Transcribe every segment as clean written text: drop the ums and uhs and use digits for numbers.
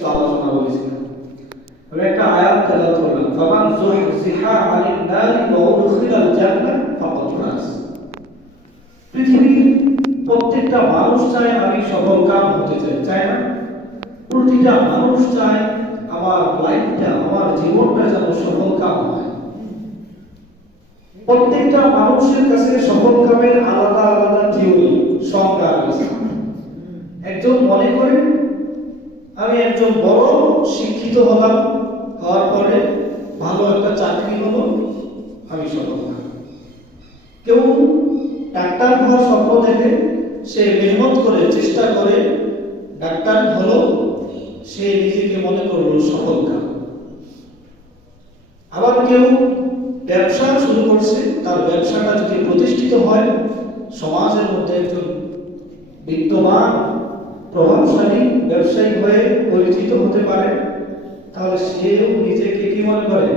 আলোচনা বলেছিলাম। আমি একটা আয়াত তেলাওয়াত করলাম, ফামান যুহজিহা আনিন নারি ওয়া উদখিলাল জান্নাহ ফাকাদ ফাজ। পৃথিবীর প্রত্যেকটা মানুষ চায় আমি সফল কাম হতে চাই, চায় না? প্রতিটা মানুষ চায় আমার লাইফটা, আমার জীবনটা যেন সফল কাম হয়। প্রত্যেকটা মানুষের কাছে সফল কামের আলাদা আলাদা থিওরি, সংজ্ঞা আছে। একজন মনে করে আমি একজন বড় শিক্ষিত হলাম, হওয়ার পরে ভালো একটা চাকরি হলো, আমি সফল হলাম। কেউ ডাক্তার হওয়ার স্বপ্ন দেখে, সে মেহনত করে চেষ্টা করে ডাক্তার হলো, সে নিজেকে মনে করলো সফল কাম। আবার কেউ ব্যবসা শুরু করছে, তার ব্যবসাটা যদি প্রতিষ্ঠিত হয়, সমাজের মধ্যে একজন বিদ্যমান প্রভাবশালী ব্যবসায়ী হয়ে পরিচিত হতে পারে, তাহলে সেও নিজেকে কি মনে করে?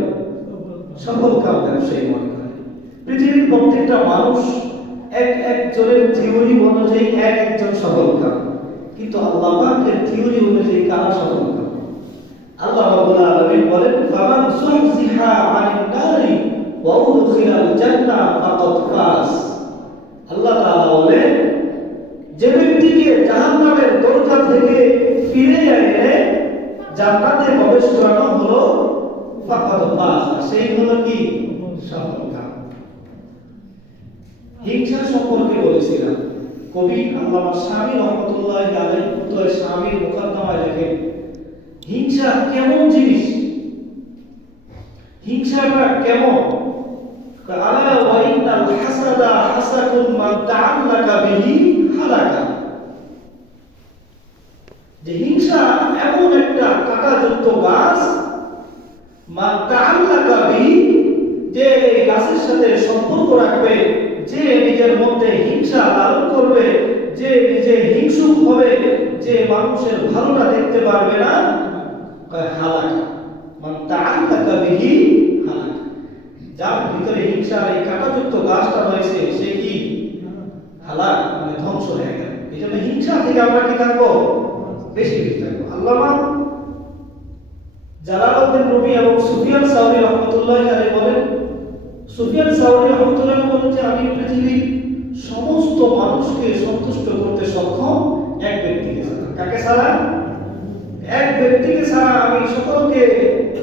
সফল কাম ব্যবসায়ী মনে করে। পৃথিবীর প্রত্যেকটা মানুষ একজনের থিওরি অনুযায়ী একজন সফল কাম, কিন্তু আল্লাহ পাকের থিওরি অনুযায়ী কারা সফল কাম? আল্লাহ রাব্বুল আলামিন বলেন, ফামান যুহজিহা আনিন নারি ওয়া উদখিলাল জান্নাহ ফাকাদ ফাজ। আল্লাহ তাআলা বলেন, যে ব্যক্তিকে জাহান্নামের দরজা থেকে ফিরে এনে জান্নাতে প্রবেশ করানো হলো, ফাকাদ ফাজ, সেই হলো কি? সফল কাম। হিংসা সম্পর্কে বলেছিলাম, কবি আল্লামা শামী রহমাতুল্লাহি আলাইহি উত্তরে শামীর মুকদ্দমায় লেখেন, হিংসা কেমন জিনিস, হিংসাটা কেমন? আলা ওয়া ইন্নাল হাসাদা হাসাকুম মান তাআল্লাকা বিহি হালাকা। যে হিংসা এমন একটা কাঁটাযুক্ত গাছ, মান তাআল্লাকা বিহি, যে এই গাছের সাথে সম্পর্ক রাখবে, যে নিজের মধ্যে হিংসা লালন করবে, যে নিজে হিংসুক হবে, যে মানুষের ভালোটা দেখতে পারবে না, হালাকা। মান তাআল্লাকা বিহি হালাকা। যার ভিতরে হিংসার এই কাঁটাযুক্ত গাছটা রয়েছে, সে কি? হালাক, মানে ধ্বংস হয়ে গেল। এই জন্য হিংসা থেকে আমরা কি থাকবো? বেশি থাকবো। আল্লামা জালালউদ্দিন রুমি এবং সুফিয়ান সাউরি রহমাতুল্লাহি আলাইহি বলেন, সুফিয়ান সাউরি রহমাতুল্লাহি বলেন যে আমি পৃথিবীর সমস্ত মানুষকে সন্তুষ্ট করতে সক্ষম এক ব্যক্তিকে ছাড়া। কাকে ছাড়া? এক ব্যক্তিকে ছাড়া আমি সকলকে,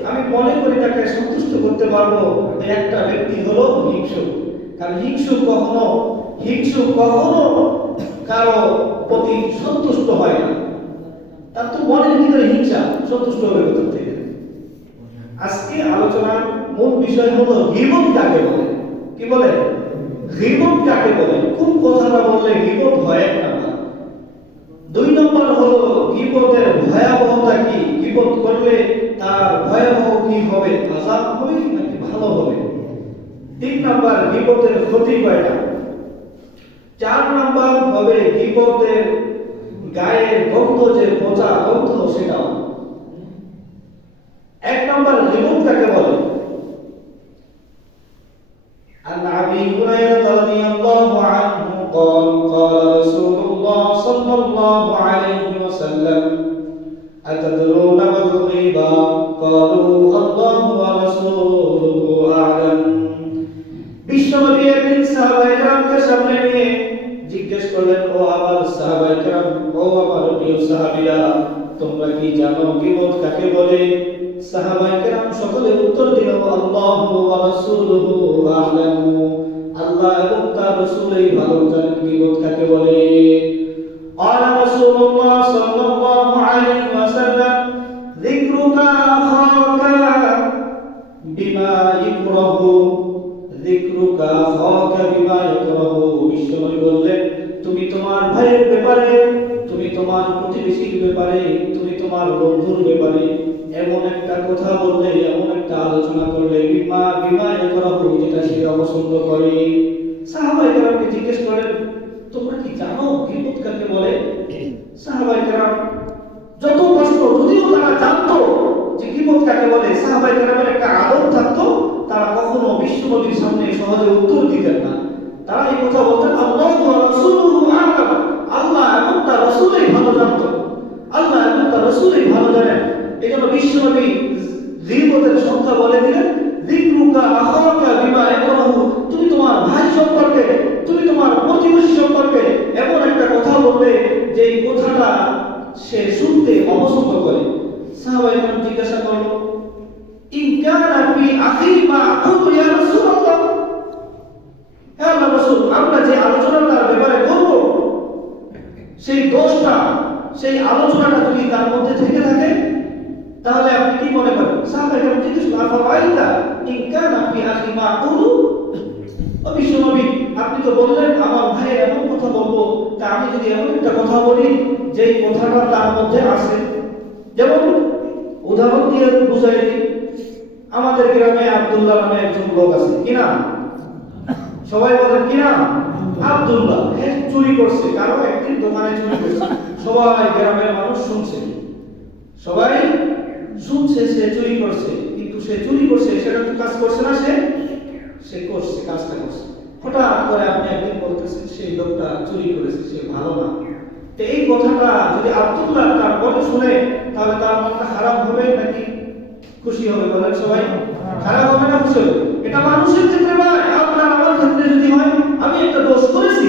আমি মনে করি তাকে সন্তুষ্ট করতে পারবো, একটা ব্যক্তি হলো হিংসুক। কারণ হিংসুক কখনো কারো প্রতি সন্তুষ্ট হয় না, তার তো মনের ভিতরে হিংসা, সন্তুষ্ট হবে কোথা থেকে? আজকে আলোচনার মূল বিষয় হলো গীবত কাকে বলে। কি বলে? গীবত কাকে বলে? কোন কথাটা বললে গীবত হয় না? দুই নম্বর হলো গীবতের ভয়াবহতা কি, গীবত করলে তার ভয়াবহ কি হবে, আযাব হবে নাকি ভালো হবে? তিন নম্বর, গীবতের ক্ষতি কয়টা? চার নম্বর হবে গীবতের গায়ের গন্ধ, যে পচা গন্ধ, সেটাও। এক নম্বর গীবত কাকে বলে? عن أبي هريرة رضي الله عنه قال قال رسول الله صلى الله عليه وسلم أتدرون ما الغيبة قالوا الله ورسوله أعلم। বিশ্বনবী একদিন সাহাবায়ে কেরামকে সামনে নিয়ে জিজ্ঞেস করলেন, ও আমার সাহাবায়ে কেরাম, ও আমার প্রিয় সাহাবীরা, তোমরা কি জানো গীবত কাকে বলে? সাহাবায়ে কেরাম সকলে উত্তর দিল, আল্লাহু ওয়া রাসূলুহু আ'লামু, আল্লাহ এবং তার রাসূলই ভালো জানেন গীবত কাকে বলে। ক্বালা রাসূলুল্লাহ সাল্লাল্লাহু আলাইহি ওয়াসাল্লাম, যিকরুকা আখাকা বিমা ইয়াকরাহু, যিকরুকা আখাকা বিমা ইয়াকরাহু। বিশ্বনবী বললেন, তুমি তোমার ভাইয়ের ব্যাপারে, তুমি তোমার প্রতিবেশীর ব্যাপারে, তুমি তোমার বন্ধুর ব্যাপারে এমন একটা কথা বললে, এমন একটা আলোচনা করলে, বিমা ইয়াকরাহু, যেটা সে অপছন্দ করে। সাহাবায়ে কেরামকে জিজ্ঞেস করেন, তোমরা কি জানো গীবত কাকে বলে? সাহাবায়ে কেরাম যত প্রশ্ন, যদিও তারা জানতো যে গীবত কাকে বলে, সাহাবায়ে কেরামের একটা আদত থাকতো, তারা কখনো বিশ্বনবীর সামনে সহজে উত্তর দিতেন না। তারা এই কথা বলতেন, আল্লাহু ওয়া রাসূলুহু আ'লাম, আল্লাহ এবং তার রাসূলই ভালো জানতো, আল্লাহ এবং তার রাসূলই ভালো জানেন। বলে দিলেন, যিকরুকা আখাকা বিমা ইয়াকরাহু, তুমি তোমার ভাই সম্পর্কে, তুমি তোমার প্রতিবেশী সম্পর্কে এমন একটা কথা বলবে যে কথাটা সে শুনতে অপছন্দ করে। সাহাবায়ে কেরাম জিজ্ঞাসা করলো, ইন কানা ফি আখি মা আকুলু ইয়া রাসূলুল্লাহ, হে আল্লাহর রাসূল, আমরা যে আলোচনাটার ব্যাপারে করব সেই দোষটা, সেই আলোচনাটা যদি তার মধ্যে থেকে থাকে তাহলে আপনি কি মনে করেন? সাহাবায়ে কেরাম জিজ্ঞেস করলেন, আফারাইতা ইন কানা ফি আখি মা আকুলু, ও বিশ্বনবী, আপনি তো বললেন আমার ভাই এমন কথা বলবো, তা আমি যদি এমন একটা কথা বলি যেই কথাটা তার মধ্যে আছে, যেমন উদাহরণ দিয়ে বুঝাই দিই, আমাদের গ্রামে আব্দুল্লাহ নামে একজন লোক আছে, কি নাম? সবাই বলেন কি নাম? আব্দুল্লাহ। চুরি করছে, কারো একদিন দোকানে চুরি করছে, সবাই গ্রামের মানুষ শুনছে, সবাই শুনছে সে চুরি করছে, কিন্তু সে চুরি করছে সেটা তো কাজ করছে না, সে করছে, কাজটা করছে। হঠাৎ করে আপনি একদিন বলতেছেন সেই লোকটা চুরি করেছে, সে ভালো না। তো এই কথাটা যদি আব্দুল্লাহ তার বলে শুনে তাহলে তার মনটা খারাপ হবে নাকি খুশি হবে? বলেন সবাই, খারাপ হবে না খুশি হবে? এটা মানুষের ক্ষেত্রে নয়, আপনার আমার ক্ষেত্রে যদি হয়, আমি একটা দোষ করেছি,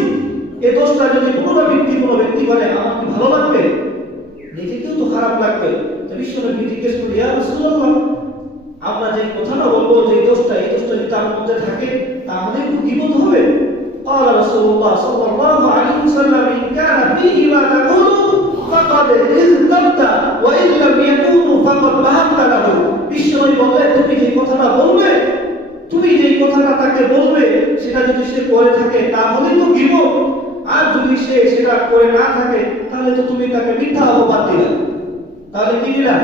এই দোষটা যদি কোনো ব্যক্তি করে, আমার কি ভালো লাগবে? নিজেকেও তো খারাপ লাগবে। তো বিশ্বনবী জিজ্ঞেস করি, ইয়া রাসূলুল্লাহ, আমরা যে কথাটা বলবো, যে দোষটা, এই দোষটা যদি তার মধ্যে থাকে তাহলে কি গীবত হবে? قال رسول الله صلى الله عليه وسلم إن كان فيه ما تقول فقد اغتبت وإن لم يكن فقد بهت له। বিশ্বনবী বললেন, তুমি যে কথাটা বলবে, তুমি যে কথাটা তাকে বলবে, সেটা যদি সে করে থাকে তাহলে তো গীবত, আর যদি সে সেটা করে না থাকে তাহলে তো তুমি তাকে মিথ্যা অপবাদ দিলে। তাহলে কি দিলা?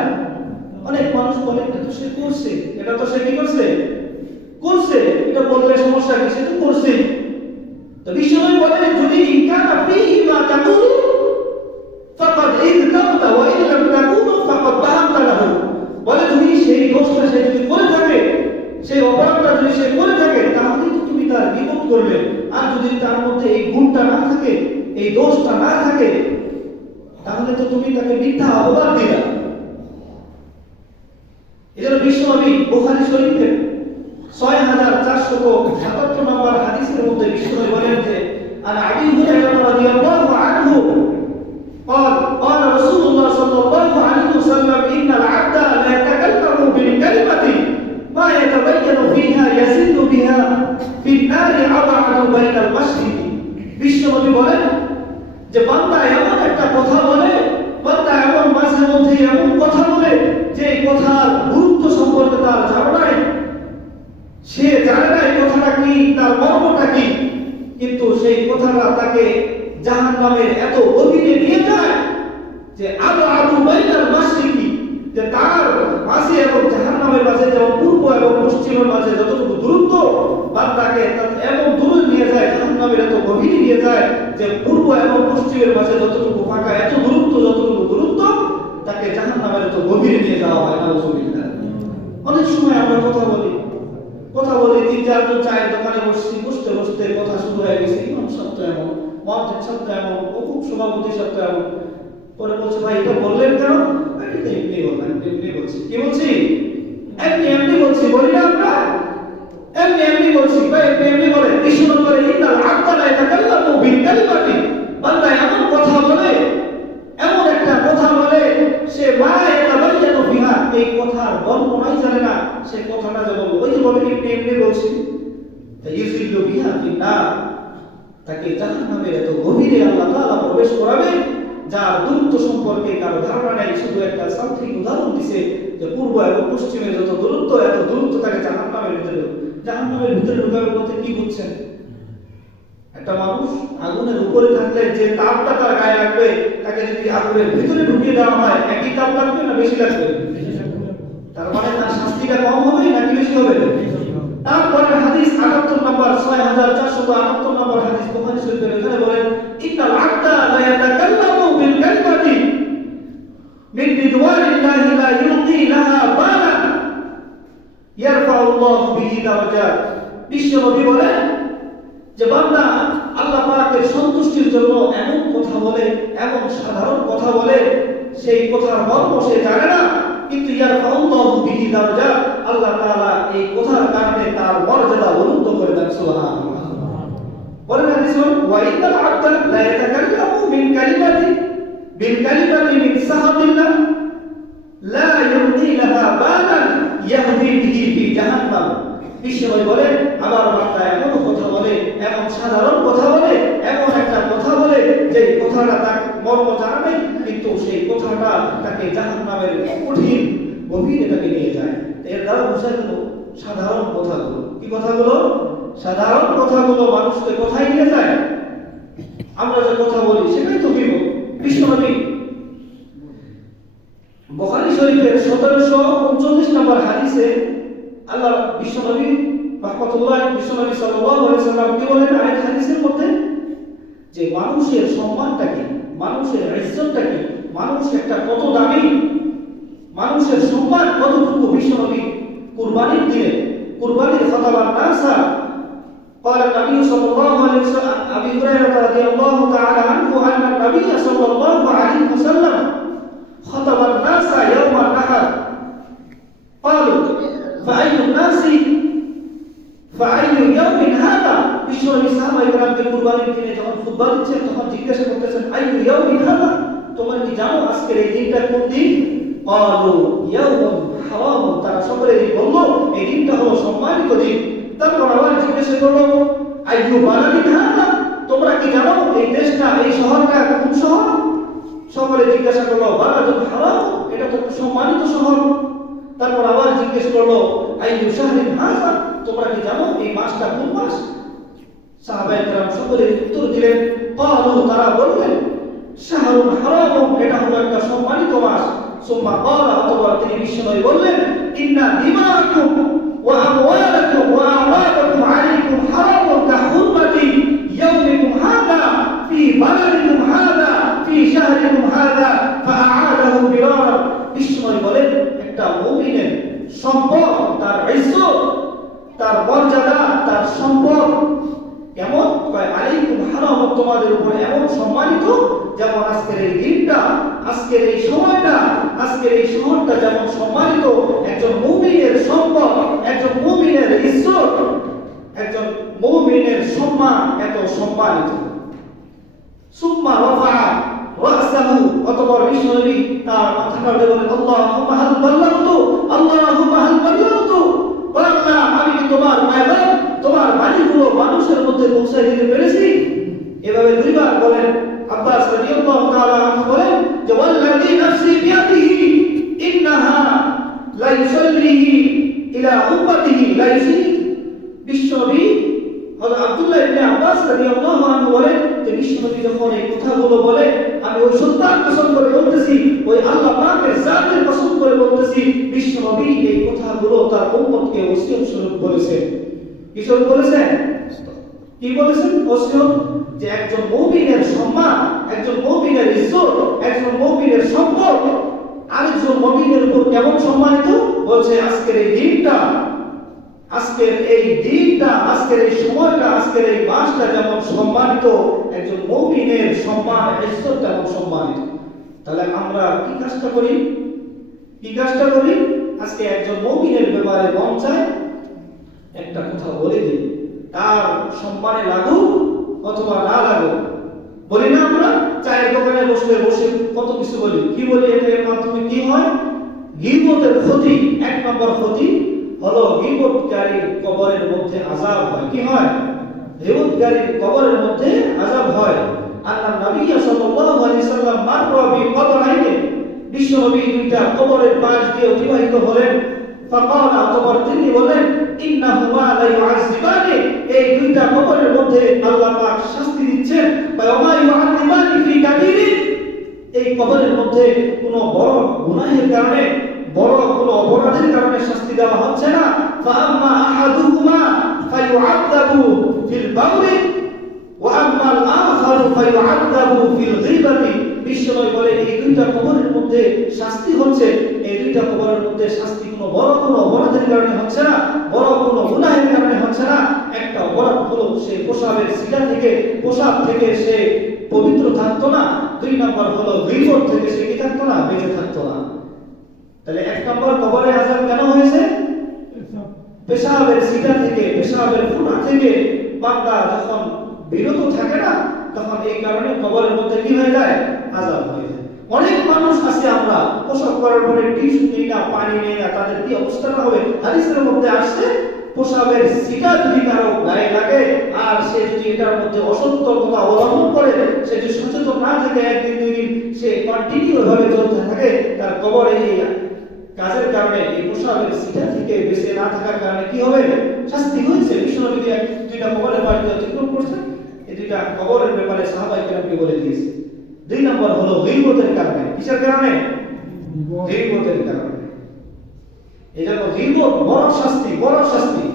অনেক মানুষ বলে এটা তো সে করছে, এটা তো সে কি করছে, এটা বললে সমস্যা কি, সে তো করছে। তো বিশ্বনবী বলেন, যদি ইনকানা ফীহি মা তাকুলু ফাকাদ ইগতাবতা ওয়া ইন লাম তাকুনু ফাকাদ বাহামতা লাহু, বলে তুমি সেই দোষটা সে যদি করে থাকে, সেই অপরাধটা যদি সে করে থাকে তাহলে তো তুমি তার গীবত করলে, আর যদি তার মধ্যে এই গুণটা না থাকে, এই দোষটা না থাকে, তাহলে তো তুমি তাকে মিথ্যা অপবাদ দিলা। এজন্য বিশ্বনবী বুখারী শরীফের 6477 নম্বর হাদিসের মধ্যে বিশ্বনবী বলেন যে, আন আবী হুরায়রা রাদিয়াল্লাহু আনহু قال قال رسول الله صلى الله عليه وسلم إن العبد لا يتكلم بالكلمة ما يتبين فيها يزن بها في النار أبعد بين المشرق। বিশ্বনবী বলেন যে বান্দা এমন একটা কথা বলে, বান্দা এমন মাঝে মধ্যে এমন কথা বলে যে কথার গুরুত্ব সম্পর্কে তার জানা নাই, সে জানে না এই কথাটা কি, তার মর্মটা কি, কিন্তু সেই কথাটা তাকে জাহান্নামের এত গভীরে নিয়ে যায় যে আবআদু বাইনাল মাশরিকি, যে তার মাঝে এবং জাহান্নামের মাঝে যেমন পূর্ব এবং পশ্চিমের মাঝে যতটুকু দূরত্ব, বান্দাকে এমন দূরে নিয়ে যায়, জাহান্নামের এত গভীরে নিয়ে যায় যে পূর্ব এবং পশ্চিমের মাঝে যতটুকু ফাঁকা, এত দূরত্ব, যতটুকু দূরত্ব, তাকে জাহান্নামের এত গভীরে নিয়ে যাওয়া হয়। নাউযুবিল্লাহ। অনেক সময় আমরা কথা বলি 3-4 জন চায়ের দোকানে বসতে বসতে কথা শুরু হয়ে গেছে, ইমাম সাহেব তো এমন, মুয়াজ্জিন সাহেব তো এমন, সভাপতি সাহেব তো এমন, পরে বলছে ভাই এটা বললেন কেন? এটা এমনি বললাম, এমনি বলছি। কি বলছি? এমনি বলছি, বলি না আমরা এমনি বলছি, ভাই এমনি বলে। বিশ্বনবী বলে, ইন্নাল আবদা লা ইয়াতাকাল্লামু বিল কালিমাতি, বান্দা এমন কথা বলে, এমন একটা কথা বলে, সে মা ইয়াতাবায়্যানু ফিহা, এই কথার বর্ণনাই জানে না, সে কথাটা যে বলবো, ওই যে বলে এমনি বলছি, তাইয়ুযিল্লু বিহা ফিন নার, তাকে জাহান্নামের এত গভীরে আল্লাহ তাআলা প্রবেশ করাবেন যার দূরত্ব সম্পর্কে কারো ধারণা নেই। শুধু একটা সাংখ্যিক উদাহরণ দিছে যে পূর্ব এবং পশ্চিমে যত দূরত্ব, এত দূরত্ব তাকে জাহান্নামের ভিতরে ঢুকাবে বলতে কি বুঝছেন? একটা মানুষ আগুনের উপরে থাকলে যে তাপটা তার গায়ে লাগবে, তাকে যদি আগুনের ভিতরে ঢুকিয়ে দেওয়া হয় একই তাপ লাগবে না বেশি লাগবে? তার মানে তার শাস্তিটা কম হবে নাকি বেশি হবে? তারপরে হাদিস 78 নম্বর 6478 নম্বর হাদিস বুখারী শরীফের, এখানে বলেন, ইন্নাল আবদা লা ইয়াতাকাল্লামু বিল কালিমাতি মিন রিদওয়ানিল্লাহি লা ইউতি লাহা বালান ইয়ারফাউল্লাহু বিহি দারাজাত। বিশ্বনবী বলেন যে বান্দা আল্লাহ পাকের সন্তুষ্টির জন্য এমন কথা বলে, এমন সাধারণ কথা বলে, সেই কথার মর্ম সে জানে না, কিন্তু ইয়ারফাউল্লাহু বিহি দারাজাত, আল্লাহ তাআলা সুবহানাল্লাহ। বলেন হাদিস ওয়া ইন্নাল আবদা লা ইয়াতাকাল্লামু বিল কালিমাতি মিন সাহাবিল্লাহ লা ইউদি লাহা বালান ইয়াহদি বিহি ফি জাহান্নাম। বিশ্বনবী বলেন আমার বান্দা এমন কথা বলে, এমন সাধারণ কথা বলে, এমন একটা কথা বলে যে কথাটা তার মর্ম জানা নেই, কিন্তু সেই কথাটা তাকে জাহান্নামের কঠিন গভীরে তাকে নিয়ে যায়। এর দ্বারা বোঝা গেল সাধারণ কথাগুলো, কি কথাগুলো? সাধারণ কথাগুলো মানুষকে কোথায় নিয়ে যায়? আমরা যে কথা বলি সেটাই তো বিপদ। বিশ্বনবী বুখারী শরীফের 1739 নম্বর হাদিসে আল্লাহ বিশ্বনবী বিশ্বনবী সাল্লাল্লাহু আলাইহি ওয়াসাল্লাম কি বলেন আরেক হাদিসের মধ্যে, যে মানুষের সম্মানটা কি, মানুষের ইজ্জতটা কি, মানুষ একটা কত দামি, মানুষের সম্মান কতটুকু। বিশ্বনবী কুরবানির দিনে কুরবানির খাতাবার নাসা قال النبي صلى الله عليه وسلم أبي هريرة رضي الله تعالى عنه أن النبي صلى الله عليه وسلم خطب الناس يوم النحر قالوا فأي الناس فأي يوم هذا। বিশ্বনবী সাহাবায়ে কেরামকে কুরবানির দিনে যখন খুতবা দিচ্ছেন তখন জিজ্ঞাসা করতেছেন আইয়ু ইয়াউমিন হাযা, তোমরা কি জানো আজকের এই দিনটা কোন দিন? ক্বালু ইয়াউমুন হারাম, তারা সকলেই বলল এই দিনটা হলো সম্মানিত দিন। তারপর আবার জিজ্ঞাসা করলো আইয়ু বালাদিন হাযা, তোমরা কি জানো এই দেশটা, এই শহরটা কোন শহর? সকলে জিজ্ঞাসা করলো বালাদুল হারাম, এটা তো সম্মানিত শহর। তারপর আবার জিজ্ঞেস করলো আইয়ু শাহরিন হাযা, তোমরা কি জানো এই মাসটা কোন মাস? সাহাবায়ে কেরাম সকলে উত্তর দিলেন ক্বালু, তারা বললেন শাহরুল হারাম, এটা হলো একটা সম্মানিত মাস। সুম্মা ক্বালা, অতঃপর তিনি বিশ্বনবী বললেন ইন্না দিমাআকুম ওয়া আমওয়ালাকুম ওয়া আওরাদাকুম আলাইকুম হারামুন কাহুরমাতি ইয়াউমিকুম হাযা ফি বালাদিকুম হাযা ফি শাহরিকুম হাযা ফাআআদাহু বিরার। বিশ্বনবী বলেন একটা মুমিনের সম্পদ, তার ইজ্জত, তার মর্যাদা, তার সম্পদ এমন আলাইকুম হারাম, তোমাদের উপর এমন সম্মানিত যেমন আজকের এই দিনটা, আজকের এই সময়টা, আজকের এই শহরটা যেমন সম্মানিত। একজন মুমিনের সম্পদ, একজন মুমিনের ইজ্জত, একজন মুমিনের সম্মান এত সম্মানিত। সুম্মা রাফা রাসাহু, অতঃপর বিশ্বনবী তার মাথাটা উঠে বলেন আল্লাহুম্মা হাল বাল্লাগতু, আল্লাহুম্মা হাল বাল্লাগতু, আল্লাহ আমি কি তোমার পয়গাম, তোমার বাণীগুলো মানুষের মধ্যে পৌঁছে দিতে পেরেছি? এভাবে দুইবার বলেন। আব্বাস রাদিয়াল্লাহু তাআলা আনহু বলেন যে ওয়াল্লাযী নাফসি বিয়াদিহি ইন্নাহা লা ইউসাল্লিহি ইলা উম্মতিহি লা ইউসিদ। বিশ্বনবী হযরত আব্দুল্লাহ ইবনে আব্বাস রাদিয়াল্লাহু আনহু বলেন যে বিশ্বনবী যখন এই কথাগুলো বলে আমি ওই সত্তার কসম করে বলতেছি, ওই আল্লাহ পাকের জাতের কসম করে বলতেছি, বিশ্বনবী এই কথাগুলো তার উম্মতকে ওসিয়ত স্বরূপ বলেছেন। কি স্বরূপ বলেছেন? কি বলেছেন? ওসিয়ত, যে একজন মুমিনের সম্মান, একজন মুমিনের ইজ্জত, একজন মুমিনের সম্পদ আরেকজন মুমিনের উপর কেমন সম্মানিত। বলছে আজকের এই দিনটা, আজকের এই দিনটা, আজকের এই সময়টা, আজকের এই মাসটা যেমন সম্মানিত, একজন মুমিনের সম্মান, ইজ্জত তেমন সম্মানিত। তাহলে আমরা কি কাজটা করি? কি কাজটা করি? আজকে একজন মুমিনের ব্যাপারে মন চায় একটা কথা বলে দিই, তার সম্মানে লাগুক অথবা না লাগুক। বলি না আমরা চায়ের দোকানে বসে বসে কত কিছু বলি, কি বলি? এর মাধ্যমে কি হয়? গীবতের ক্ষতি। এক নম্বর ক্ষতি হলো গীবতকারীর কবরের মধ্যে আযাব হয়। কি হয়? গীবতকারীর কবরের মধ্যে আযাব হয়। আল্লাহ নবী সাল্লাল্লাহু আলাইহি সাল্লাম মাররা বিকবরাইনে, বিশ্বনবী দুইটা কবরের পাশ দিয়ে অতিবাহিত হলেন। ফাকালা, অতঃপর তিনি বলেন ইন্নাহুমা লা ইউআযিবানি, এই দুইটা কবরের মধ্যে আল্লাহ পাক শাস্তি দিচ্ছেন। ওয়া মা ইউআযিবানি ফি কাবীরিন, এই কবরের মধ্যে কোনো বড় গুনাহের কারণে, বড় কোনো অপরাধের কারণে শাস্তি দেওয়া হচ্ছে না। ফাআম্মা আহাদুহুমা ফায়ুআযাবু ফিল বাউলি ওয়া আম্মাল আখারু ফায়ুআযাবু ফিল গীবাতি। বিশ্বনবী বলে এই দুইটা কবরের মধ্যে শাস্তি হচ্ছে, এই দুইটা কবরের মধ্যে শাস্তি কোনো বড় কোনো অপরাধের কারণে হচ্ছে না, বড় কোনো গুনাহের কারণে হচ্ছে না। একটা অপরাধ হলো সে পোশাবের সিটা থেকে, পোশাক থেকে সে পবিত্র থাকতো না। দুই নম্বর হলো গীবত থেকে সে কি থাকতো না? বেঁচে থাকতো না। তাহলে এক নম্বর কবরে আযাব কেন হয়েছে? পেশাবের সিটা থেকে, পেশাবের ফুটা থেকে বান্দা যখন বিরত থাকে না, তখন এই কারণে কবরের মধ্যে কি হয়ে যায়? আযাব হয়ে যায়। অনেক মানুষ আছে আমরা প্রসব করার পরে টিস্যু নেই না, পানি নেই না, তাদের কি অবস্থাটা হবে? হাদিসের মধ্যে আসছে প্রসাবের ছিটা যদি কারো গায়ে লাগে আর সে যদি এটার মধ্যে অসতর্কতা অবলম্বন করে, সে যদি সচেতন না থাকে, একদিন দুই দিন সে কন্টিনিউ এভাবে চলতে থাকে, তার কবরে এই কাজের কারণে এই প্রসাবের ছিটা থেকে বেঁচে না থাকার কারণে কি হবে? শাস্তি হয়েছে। বিশ্বনবী দুইটা কবরের বাড়িতে অতিক্রম করছে, এই দুইটা কবরের ব্যাপারে সাহাবায়ে কেরামকে বলে দিয়েছে। দুই নম্বর হলো গীবতের কারণে। কিসের কারণে? গীবতের কারণে। এজন্য গীবত বড় শাস্তি, বড় শাস্তি।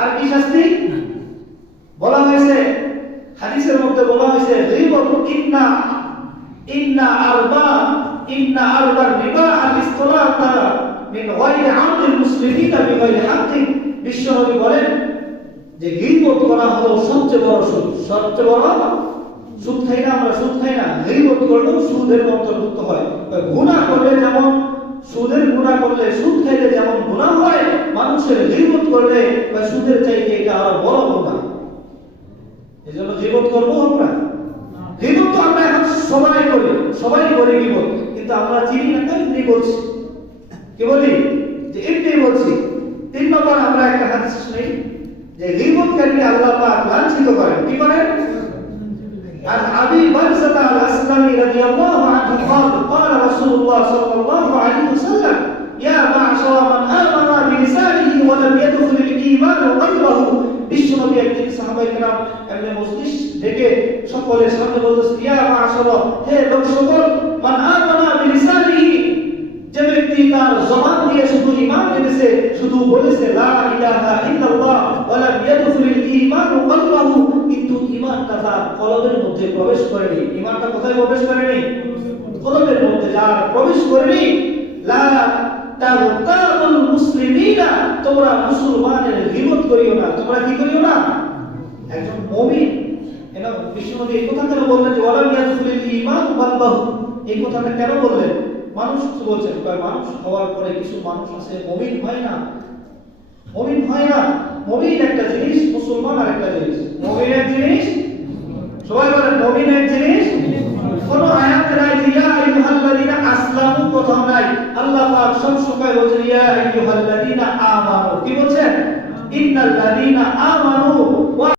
আর কি শাস্তি বলা হয়েছে? হাদিসের মধ্যে বলা হয়েছে গীবত ইন্না আরবা রিবা আল-ইসতিলাতা মিন গায়রি আমদিল মুসলিমিনা বিগায়রি হাক্কিন। বিশ্বনবী বলেন যে গীবত করা হলো সবচেয়ে বড় সুদ। সবচেয়ে বড় সুদ খাই না আমরা, সুদ খাই না, গীবত করলেও সুদের অন্তর্ভুক্ত হয়। গুনাহ করলে যেমন সুদের গুনাহ করলে, সুদ খাইলে যেমন গুনাহ হয়, মানুষের গীবত করলে বা সুদের চাইতে এটা আরো বড় গুনাহ। এজন্য গীবত করব আমরা। গীবত তো আমরা এখন সবাই করি গীবত, কিন্তু আমরা চিনি না কেন বলছি। কি বলি? যে এমনি বলছি। তিন নম্বর আমরা একটা হাদিস শুনি যে গীবতকারীকে আল্লাহ পাক লাঞ্ছিত করেন। কি করেন? عن أبي برزة الأسلمي رضي الله عنه قال قال رسول الله صلى الله عليه وسلم يا معشر من آمن بلسانه ولم يدخل الإيمان قلبه। বিশ্বনবী একদিন সাহাবায়ে কেরাম এমনি মজলিস ডেকে সকলের সামনে বলতেছে, ইয়া মা'শার, হে লোক সকল, মান আমানা বিলিসানিহি, যে ব্যক্তি তার জবান দিয়ে শুধু ঈমান এনেছে, শুধু বলেছে লা ইলাহা ইল্লাল্লাহ ওয়া লাম ইয়াদখুলিল ঈমানু কলবাহু, কিন্তু ঈমানটা তার কলবের মধ্যে প্রবেশ করেনি। ঈমানটা কোথায় প্রবেশ করেনি? কলবের মধ্যে। যার প্রবেশ করেনি, লা তাগতাবুল মুসলিমিনা, তোমরা মুসলমানের গীবত করিও না। তোমরা কি করিও না? একজন মুমিন, এটা বিশ্বনবী এই কথা কেন বললেন যে ওয়া লাম ইয়াদখুলিল ঈমানু কলবাহু? এই কথাটা কেন বললেন? মানুষ তো বলছেন, মানুষ হওয়ার পরে কিছু মানুষ আছে মুমিন হয় না। মুমিন হয় না। মুমিন একটা জিনিস, মুসলমান আরেকটা জিনিস। মুমিন এক জিনিস, সবাই বলেন মুমিন এক জিনিস। কোন আয়াতে নাই যে ইয়া আইয়ুহাল্লাযীনা আসলামু, প্রথম নাই। আল্লাহ পাক সব সময় বলেন ইয়া আইয়ুহাল্লাযীনা আমানু। কি বলছেন? ইন্নাল্লাযীনা আমানু